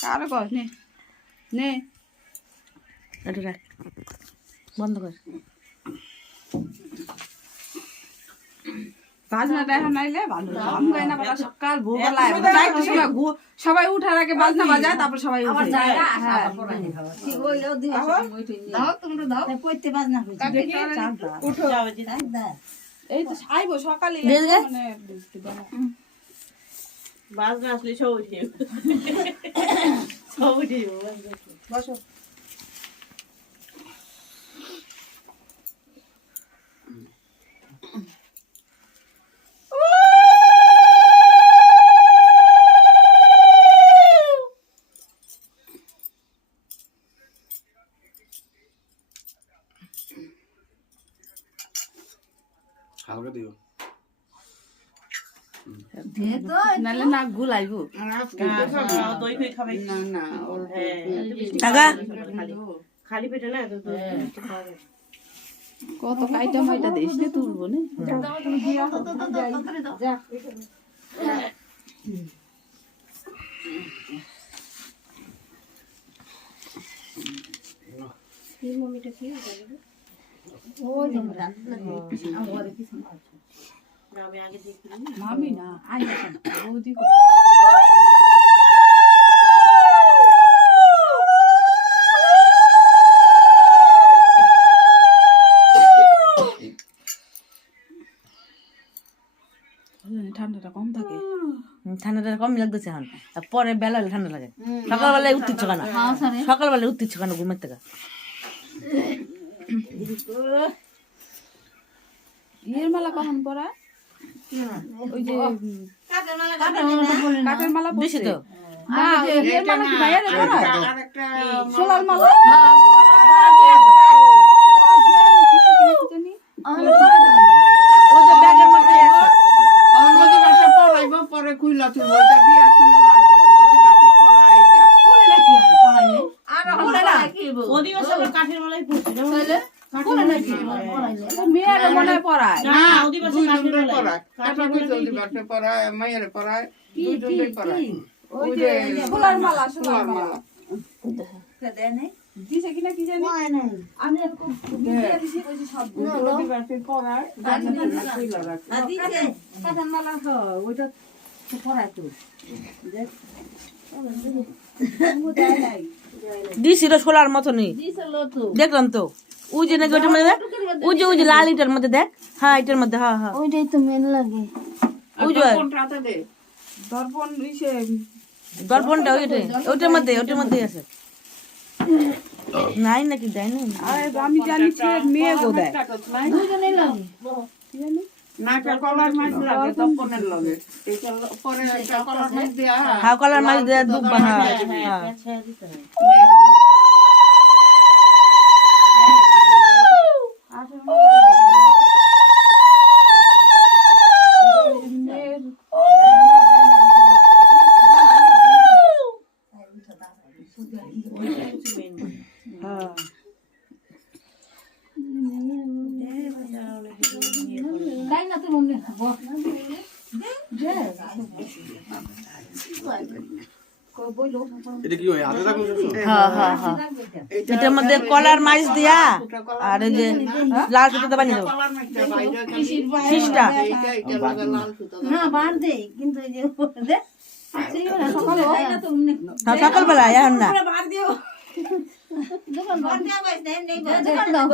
কারো কর নে নে এটা রাখ বন্ধ কর বাজনাটা এখন আইলে ভালো গাই না পারা সকাল ভোরবেলায় চারটার সময় সবাই উঠার আগে বাজনা বাজায় তারপর সবাই উঠে দাও তোমরা দাও পড়তে বাজনা হইছে উঠো এই তো আইবো সকালে মানে বাজনা আসলে সব উঠে সব উঠে বসো হালকা দিও নালে না গুলাইবো দই খই খাবে না না টাকা খালি পেটে না তো কত কাইটা মাইটা দেশ নে তুলবো না যা আমি আগে দেখি মামি না আই বৌদি ঠান্ডাটা কম থাকে ঠান্ডাটা কম লাগতেছে এখন আর পরে বেলা হলে ঠান্ডা লাগে সকালবেলায় উঠতে ইচ্ছা না সকালবেলায় উঠতে ইচ্ছা না ঘুমের থেকে ইয়ের মালা কখন পরা ওই যে কাঠের মালা বেশি তো না ইয়ের মালা কি ভাইয়া রে পরা সোলার মালা ওই যে ব্যাগের মধ্যে আছে অধিবাসে পড়াইব পরে খুইলা তুলব এটা বিয়ার সময় লাগবে অধিবাসে পড়াই এটা অধিবাসী আমরা কাঠের মালাই পড়ছি মেয়ের মনে পড়ায় না অধিবাসী কাঠের দুইজনে মালাই পড়ায় কাঠা কইতে অধিবাসে পড়ায় মায়ের পড়ায় দুইজনে পড়ায় ওই যে সোলার মালা সোলার মালা দিছে কিনা কি জানি আমি অধিবাসে পড়ায় খুইলা রাখে কাঁঠাল মালা ওইটা পড়ায় তো দিছিল সোলার মতনই দেখলাম তো ওই যে নাকি ওইটার মধ্যে ওই যে লাল ইটার মধ্যে দেখ হ্যাঁ এটার মধ্যে হ্যাঁ হ্যাঁ ওইটাই তো মেন লাগে ওই যে কোনটাতে দে দর্পণ ইসে দর্পণটা ওইটার মধ্যে আছে নাই নাকি দেয় না আরে আমি জানি মেয়ে গো দেয় দুজনেই লাগে কি জানি নাটা কলার মাছ লাগে তপনের লগে এটা পরে একটা কলার মাছ দেয়া হ্যাঁ কলার মাছ দেয়া দুব্বা হ্যাঁ হ্যাঁ তাই না তো মনে এটা কি হয় হাতে রাখো হ্যাঁ হ্যাঁ হ্যাঁ এটার মধ্যে কলার মাছ দিয়া আর এই যে লাল সুতো বানিয়ে দেবো কলার মাছটা বাইরে ফিসটা এইটা এটা লগে লাল সুতা না বাঁধ দে কিন্তু এই যে সকালে তাই না তো হ্যাঁ সকালবেলা এখন না দোকান দাও